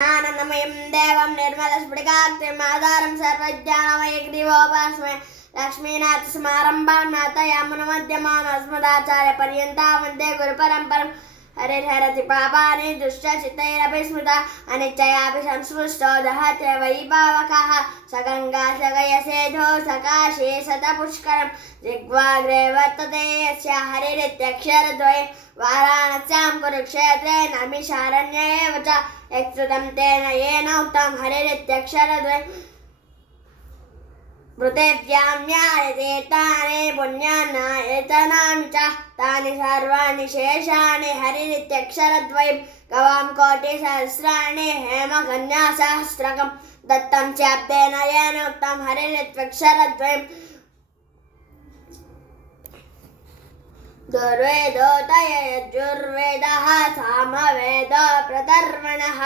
आनन्दमयं देवं निर्मलस्फटिकाग्निमाधारं सर्वज्ञानमयग्रीवोपास्महे लक्ष्मीनाथसमारम्भां नाथयामुनमध्यमाम् अस्मदाचार्यपर्यन्तां वन्दे गुरुपरम्परां हरिर्हरति पापानि दुष्टचित्तैरपि स्मृता अनित्ययापि संस्पृष्टो दहते वै पावकः स गङ्गा स गयसेधो सकाशे सतपुष्करं जिह्वाग्रे वर्तते यस्य हरिरित्यक्षरद्वये वाराणस्यां कुरुक्षेत्रे नैमिषारण्ये एव च यत्कृतं तेन येन उक्तं हरिरित्यक्षरद्वये मृतेभ्यां न्यायतीर्थानि पुण्यान्नायतनानि च तानि सर्वाणि शेषाणि हरिरित्यक्षरद्वयं गवां कोटिसहस्राणि हेमकन्यासहस्रकं दत्तं चाप्तेन येन उक्तं हरिरित्यक्षरद्वयं दुर्वेदोदयजुर्वेदः सामवेदो प्रतर्वणः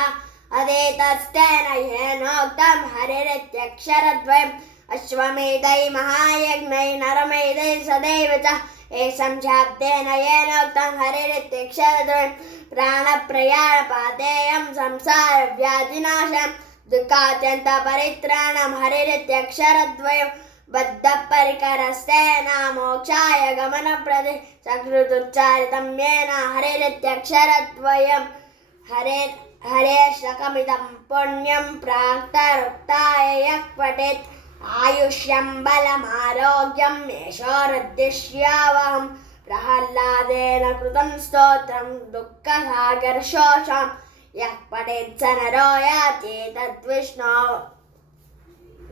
अदेतस्तेन येनोक्तं हरिरित्यक्षरद्वयम् अश्वमेधै महायज्ञै नरमेधै सदैव च एषं शाब्देन येनोक्तं हरिरित्यक्षरद्वयं प्राणप्रयाणपादेयं संसारव्याधिनाशं दुःखात्यन्तपरित्राणं हरिरित्यक्षरद्वयं बद्धपरिकरस्तेन मोक्षाय गमनप्रदे सकृदुच्चारितं येन हरिरित्यक्षरद्वयं हरेशकमिदं पुण्यं प्राक्तरुक्ताय यः पठेत् आयुष्यं बलमारोग्यं यशोरद्दिश्यावहं प्रह्लादेन कृतं स्तोत्रं दुःखसागरशोषं यः पठेत् स नरो याति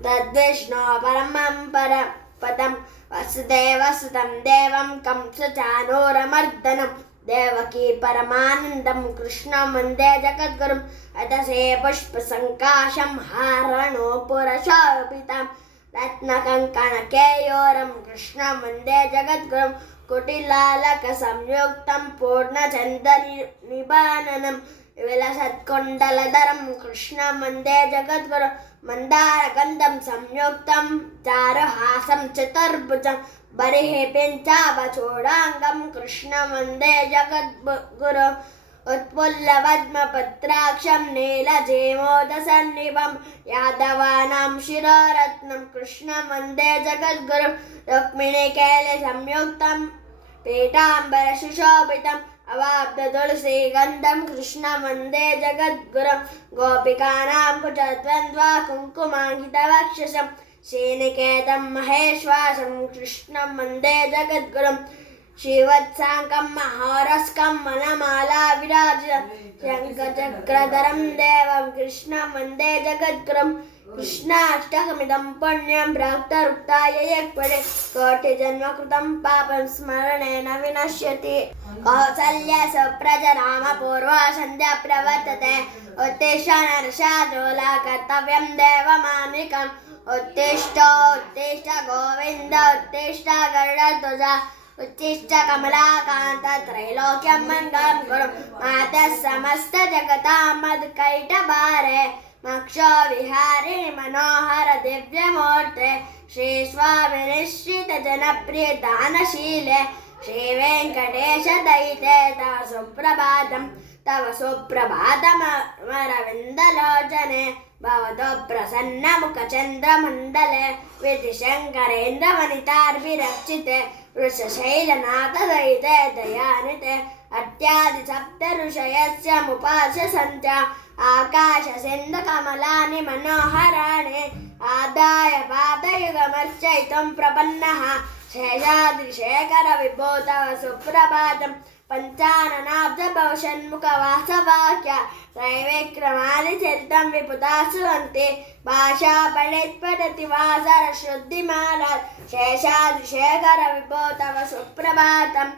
तद्विष्णो परमं परपदं वसुदेवसुतं देवं कंसचाणूरमर्दनं देवकी परमानन्दं कृष्णं वन्दे जगद्गुरुं अतसे पुष्पसङ्काशं हारणोपुरशोभितं रत्नकङ्कणकेयोरं कृष्णं वन्दे जगद्गुरुं कुटिलालकसंयुक्तं पूर्णचन्द्रनिबाननं विलसत्कुण्डलधरं कृष्णं वन्दे जगद्गुरुं मन्दारगन्धं संयुक्तं चारुहासं चतुर्भुजं बर्हिपिं चापचूडाङ्गं कृष्णं वन्दे जगद्गुरुं उत्पुल्लपद्मपत्राक्षं नीलजेमोदसन्निभं यादवानां शिरोरत्नं कृष्णं वन्दे जगद्गुरुं रुक्मिणीकेलिसंयुक्तं पीताम्बरसुशोभितम् अवाप्ततुलसीगन्धं कृष्णं वन्दे जगद्गुरुं गोपिकानां कुचद्वन्द्वा कुङ्कुमाङ्कितवक्षसं श्रीनिकेतं महेश्वासं कृष्णं वन्दे जगद्गुरुं श्रीवत्साङ्कं महारस्कं वनमाला विराजितं शङ्खचक्रधरं देवं कृष्णं वन्दे जगद्गुरुं कृष्णाष्टकमिदं पुण्यं प्राक्तरुक्ताय यः पठेत् कोटिजन्मकृतं पापं स्मरणेन विनश्यति कौसल्या सुप्रजरामपूर्वा सन्ध्या प्रवर्तते उत्तिष्ठ नरशार्दूला कर्तव्यं देवमानिकम् उत्तिष्ठ उत्तिष्ठ गोविन्द उत्तिष्ठ गरुडध्वज उत्तिष्ठ कमलाकान्त त्रैलोक्यं मङ्गलं कुरु मातः समस्तजगतां मत्कैटभारे मोक्षो विहारिणि मनोहर दिव्यमूर्ते श्रीस्वामिनिश्चितजनप्रिय दानशीले श्रीवेङ्कटेशदयिते तव सुप्रभातमरविन्दलोचने भवतो प्रसन्नमुखचन्द्रमण्डले विधिशङ्करेन्द्रवनितार्भिरक्षिते वृषशैलनाथदयिते दयानिते अत्यादिसप्त ऋषयस्य मुपास्य सन्त्या आकाशसिन्धुकमलानि मनोहराणि आदाय पादयुगमर्चयितुं प्रपन्नः शेषाद्रिशेखर विभो तव सुप्रभातं पञ्चाननाब्जभवषण्मुखवासवाक्य त्रैविक्रमादिचरितं विपुतासुवन्ति भाषा पठति वासरशुद्धिमाला शेषाद्रिशेखर विभो तव सुप्रभातं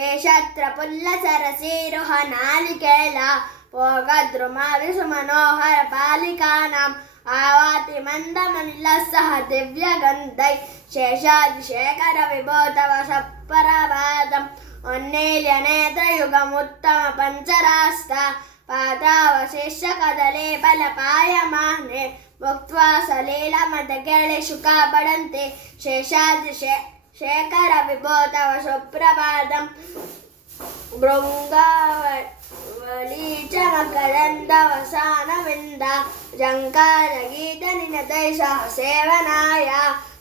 येषत्र पुल्लसरसीरुहनालिकेला भोगद्रुमादिसुमनोहर बालिकानाम् आवाति मन्दमनिलसः दिव्यगन्धै शेषाद्रिशेखर विभो तव सुप्रभातम् उन्नील्यनेत्रयुगमुत्तम पञ्चरास्ता पादावशिष्यकदले बलपायमाने भुक्त्वा सलीलमदकेलिशुका पडन्ति शेषाद्रिशेखर विभो तव सुप्रभातम् भृङ्गावली च मकरन्दवसानविन्द झङ्कारगीतनिनदैषः सेवनाय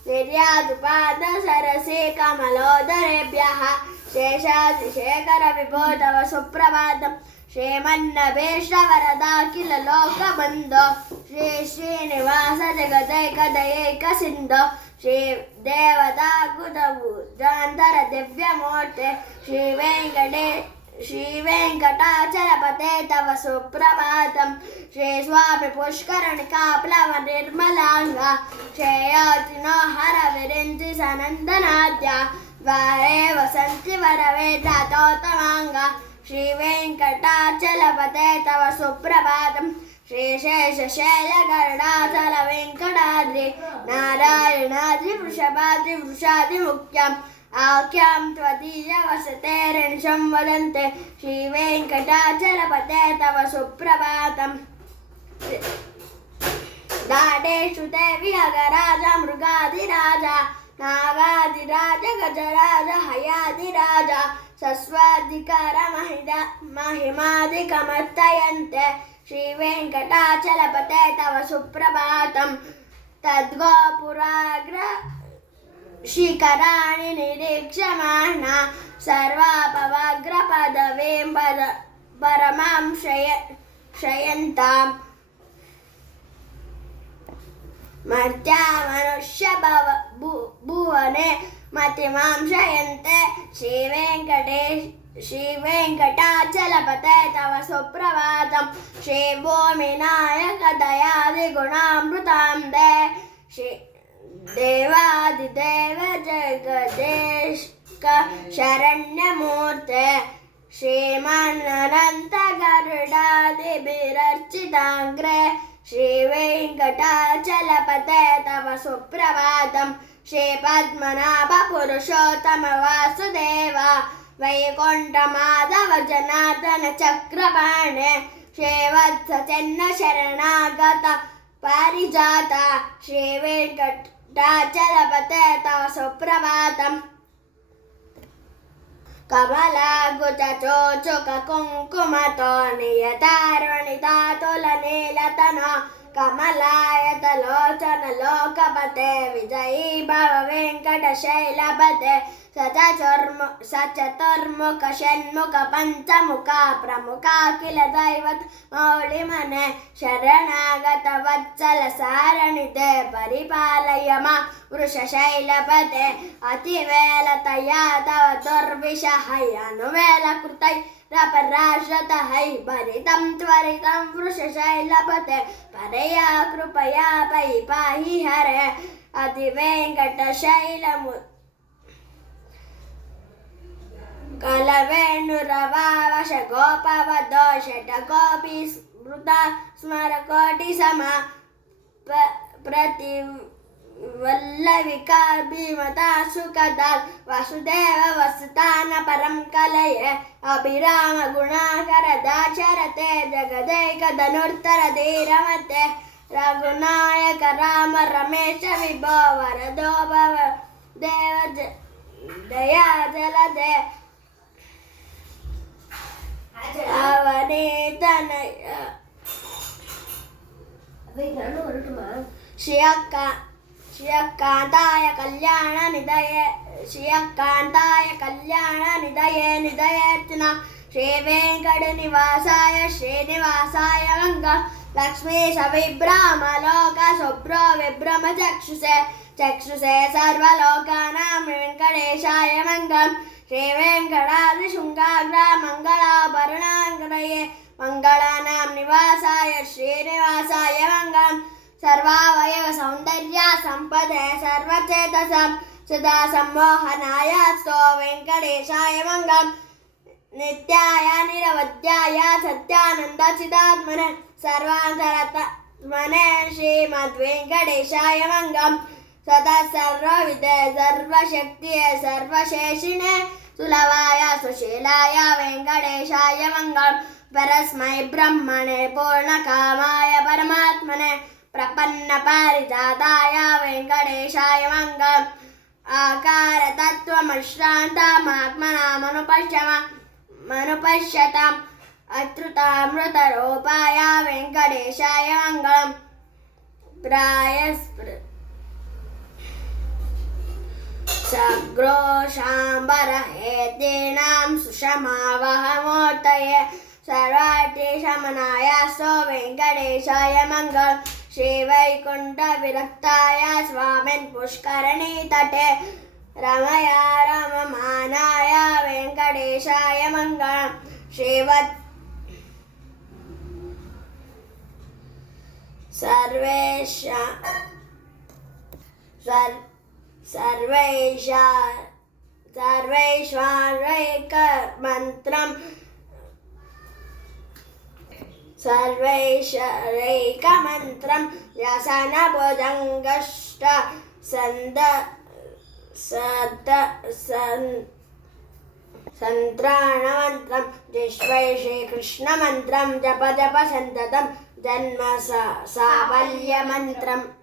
निर्यातुपादसरसि कमलोदरेभ्यः शेषाद्रिशेखरविभो तव सुप्रभातम् श्रीमन्नभीष्टवरदा लोकबन्धो श्री श्रीनिवास जगदैकदयैकसिन्धो श्रीदेवताकुतभुजान्तर दिव्यमूर्ते श्रीवेङ्कटाचलपते तव सुप्रभातम् श्रीस्वामि पुष्करणिकाप्लव निर्मलाङ्ग श्रेयोतिनो हर विरिञ्चि सनन्दनाद्या द्वारे वसन्ति वरवेदातोत्तमाङ्ग श्रीवेङ्कटाचलपते तव सुप्रभातम् श्रीशेषशैलगरुडाचलवेङ्कटाद्रि नारायणाद्रि वृषभाद्रि वृषादिमुख्यम् आख्यां त्वदीयवसतेरणिशं वदन्ते श्रीवेङ्कटाचलपते तव सुप्रभातम् दाटेषु ते विहगराज मृगाधिराज नागाधिराज गजराज हयाधिराज सस्वाधिकार महिमादिकमर्तयन्ते श्रीवेङ्कटाचलपते तव सुप्रभातम् तद्गोपुराग्र शिखराणि निरीक्ष्यमाणा सर्वापवाग्रपदवीं परमां शयन्ताम् मर्त्या मनुष्य भुवने मतिमां शयन्ते श्रीवेङ्कटाचलपते तव सुप्रभातम् श्रीभूमिनायकदयादिगुणामृतां दे देवादिदेव जगदेक शरण्यमूर्ते श्रीमन्नन्तगरुडादिभिरर्चिताग्रे श्रीवेङ्कटाचलपते तव सुप्रभातम् श्रीपद्मनाभपुरुषोत्तम वासुदेव वैकुण्ठमाधव जनार्दन चक्रपाणे श्रीवत्सचन्न शरणागत पारिजात श्रीवेङ्कटाचलपते तव सुप्रभातम् कमलागुचचोचुककुङ्कुमतो नियतारुणितातुलनीलतनो कमलायतलोचन लोकपते विजयी भव वेङ्कटशैलपते सचतुर्मुख षण्मुख पञ्चमुख प्रमुखा किल दैवत मौलिमने शरणागत वत्सल सारणिते परिपालय मा वृषशैलपते अतिवेलतया तव दुर्विषहै अनुवेलकृतैरपराश्रतहै भरितं त्वरितं वृषशैलपते परया कृपया पयि पाहि हरे अतिवेङ्कटशैलमु कलवेणुरवावश गोपवधो षट्कोपि स्मृता स्मरकोटिसमा प्रतिवल्लविका भीमता सुखदा वसुदेव वसुतान परं कलये अभिराम गुणाकर दाशरथे जगदैकधनुर्धर धीरमते रघुनायक राम रमेश विभो वरदो भव देव दया जलदे అవనేతనయ శ్రీయకాంతాయ కళ్యాణ నిదయే శ్రీయకాంతాయ కళ్యాణ నిదయే నిదయేత్న శ్రీవేంకట నివాసాయ శ్రీనివాసాయ మంగళం లక్ష్మీశ విభ్రామలోక శుభ్రో విభ్రమ చక్షుషే చక్షుషే సర్వలోకానాం వెంకటేశాయ మంగళం श्रीवेङ्कटाद्रिशृङ्गाग्र मङ्गलाभरणाङ्गदये मङ्गलानां निवासाय श्रीनिवासाय मङ्गलं सर्वावयव सौन्दर्य सम्पदे सर्वचेतसां सदा सम्मोहनाय स्तो वेङ्कटेशाय मङ्गलं नित्याय निरवध्याय सत्यानन्दचिदात्मने सर्वान्तरात्मने श्रीमद्वेङ्कटेशाय मङ्गलं सदा सर्वविदे सर्वशक्तिये सर्वशेषिणे सुलभाय सुशीलाय वेङ्कटेशाय मङ्गलं परस्मै ब्रह्मणे पूर्णकामाय परमात्मने प्रपन्नपारिजाताय वेङ्कटेशाय मङ्गलम् आकारतत्त्वमश्रान्तमात्मनामनुपश्यम मनुपश्यताम् अच्युतामृतरूपाय वेङ्कटेशाय मङ्गलम् सग्रोशाम्बरहेतीनां सुषमावहमूर्तये सर्वार्थशमनायास्तो वेङ्कटेशाय मङ्गलम् श्रीवैकुण्ठविरक्ताय स्वामिन् पुष्करणीतटे रमया रममानाय वेङ्कटेशाय मङ्गलम् सर्वैश्वरैकमन्त्रं व्यसनभुजङ्गष्ट सन्त्राणमन्त्रं जिह्वै श्रीकृष्णमन्त्रं जप जप सन्ततं जन्म साफल्यमन्त्रम्